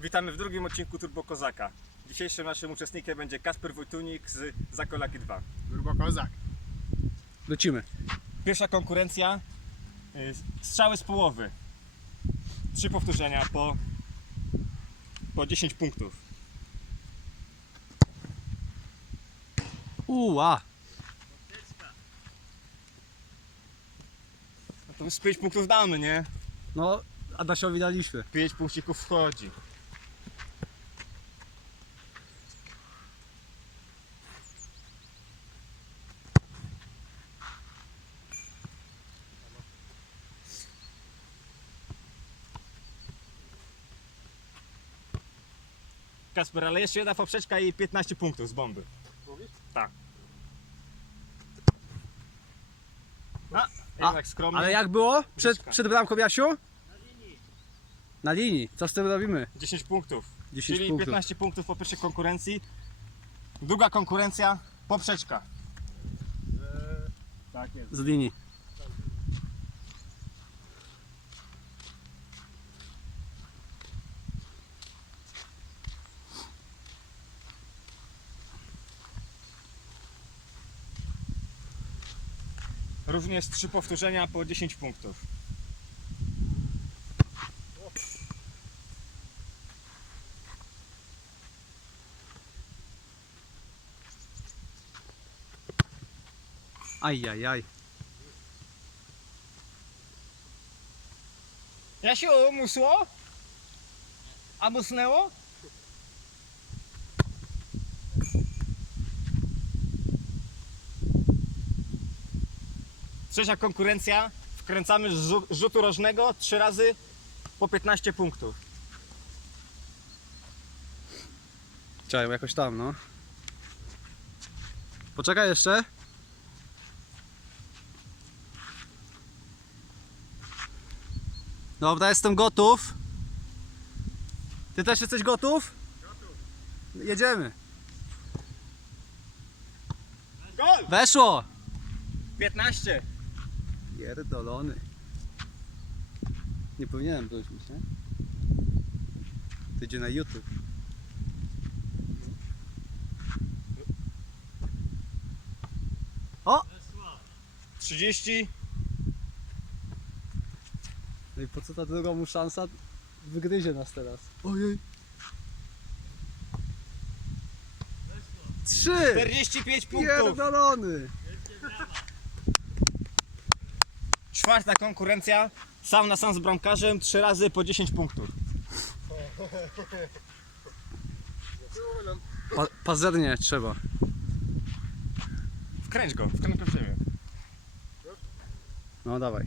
Witamy w drugim odcinku Turbo Kozaka. Dzisiejszym naszym uczestnikiem będzie Kasper Wojtunik z Zakolaki 2. Turbo Kozak. Lecimy. Pierwsza konkurencja. y, Strzały z połowy. Trzy powtórzenia po, po 10 punktów. Uła! No to już 5 punktów damy, nie? No, Adasiowi daliśmy. 5 punkcików wchodzi. Kasper, ale jeszcze jedna poprzeczka i 15 punktów z bomby. Mówisz? Tak. A, A, jednak skromnie. Ale jak było? Przed, Bliska. przed bramką Jasiu? Na linii. Na linii. Co z tym robimy? 10 punktów. 10 Czyli punktów. 15 punktów po pierwszej konkurencji. Druga konkurencja, poprzeczka. Tak jest. Z linii. Również trzy powtórzenia po 10 punktów. Aj, aj, aj. Jasiu, musło? A musnęło? Trzecia konkurencja. Wkręcamy z rzu- rzutu rożnego trzy razy po 15 punktów. Czekaj, jakoś tam, no. Poczekaj jeszcze. Dobra, jestem gotów. Ty też jesteś gotów? Gotów. Jedziemy. Gol! Weszło! 15. Pierdolony. Nie powinienem wrócić, nie? To idzie na YouTube. 30. No i po co ta druga mu szansa? Wygryzie nas teraz. Ojej. Trzy! 45 punktów. Pierdolony! Czwarta konkurencja. Sam na sam z bramkarzem. Trzy razy po 10 punktów. Pa pazernie trzeba. Wkręć go, wkręć go w siebie. No dawaj.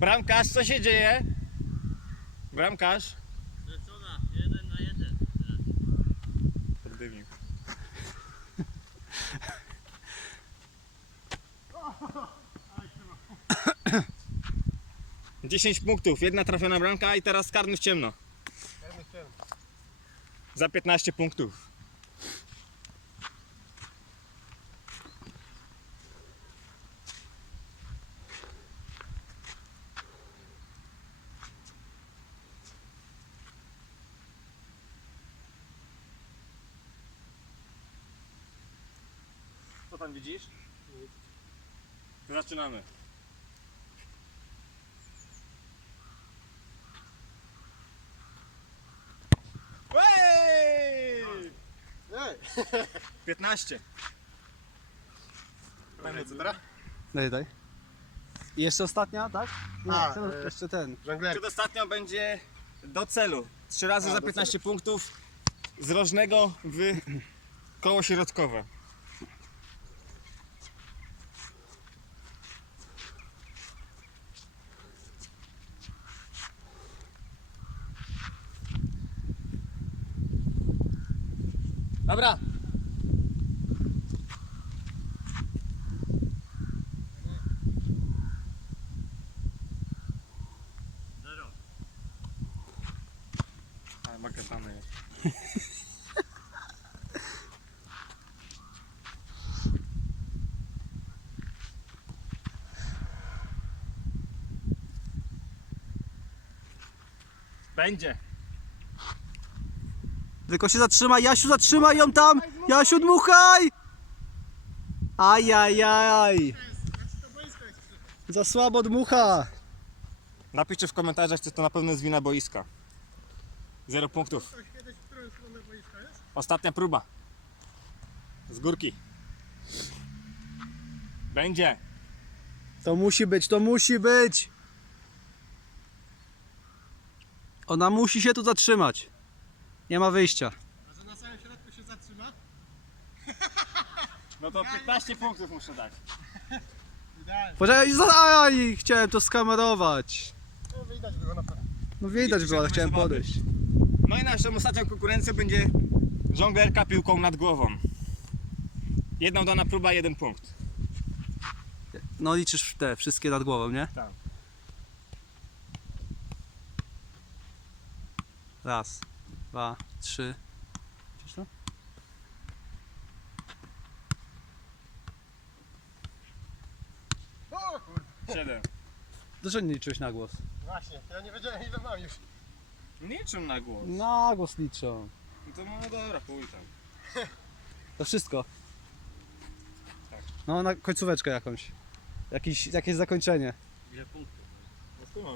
Bramkarz, co się dzieje? Bramkarz. Zlecona, jeden na jeden. Poddymił. Dziesięć punktów, jedna trafiona bramka i teraz karny w ciemno. Za 15 punktów. Tam widzisz? Zaczynamy. Ej! Ej! 15. Mamy co teraz? Daj, daj. I jeszcze ostatnia, tak? Nie, A, ten, e, jeszcze ten. Żongler. Przedostatnią będzie do celu. Trzy razy A, za do 15 punktów z rożnego w koło środkowe. Dobra. Magatany jest. Będzie. Tylko się zatrzymaj, Jasiu, zatrzymaj ją tam! Jasiu, dmuchaj! Ajajaj! Za słabo dmucha! Napiszcie w komentarzach, czy to na pewno jest wina boiska. Zero punktów. Ostatnia próba. Z górki. Będzie. To musi być, to musi być! Ona musi się tu zatrzymać. Nie ma wyjścia. A że na samym środku się zatrzyma? No to 15 punktów muszę dać. Idealnie. Poczekaj, za- aj, chciałem to skamerować. No widać było na pewno. No widać było, ale chciałem podejść. No i naszą ostatnią konkurencją będzie żonglerka piłką nad głową. Jedna udana próba, jeden punkt. No liczysz te wszystkie nad głową, nie? Tak. Raz, dwa, trzy. Widzisz to? O kurde. Siedem. Dlaczego nie liczyłeś na głos? Właśnie, ja nie wiedziałem ile mam już. Niczym na głos. Na głos liczą. No to no dobra, pójdź tam. To wszystko. Tak. No na końcóweczkę jakąś. Jakiś, jakieś zakończenie. Ile punktów?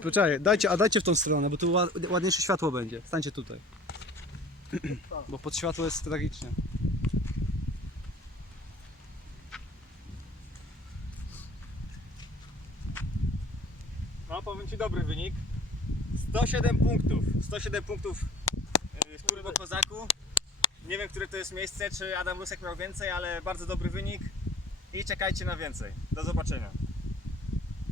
Poczekaj, dajcie, a dajcie w tą stronę, bo tu ład- ładniejsze światło będzie. Stańcie tutaj. Bo pod światło jest tragicznie. No powiem Ci dobry wynik. 107 punktów. 107 punktów yy, w Turbo Kozaku. Nie wiem, które to jest miejsce, czy Adam Rusek miał więcej, ale bardzo dobry wynik. I czekajcie na więcej. Do zobaczenia.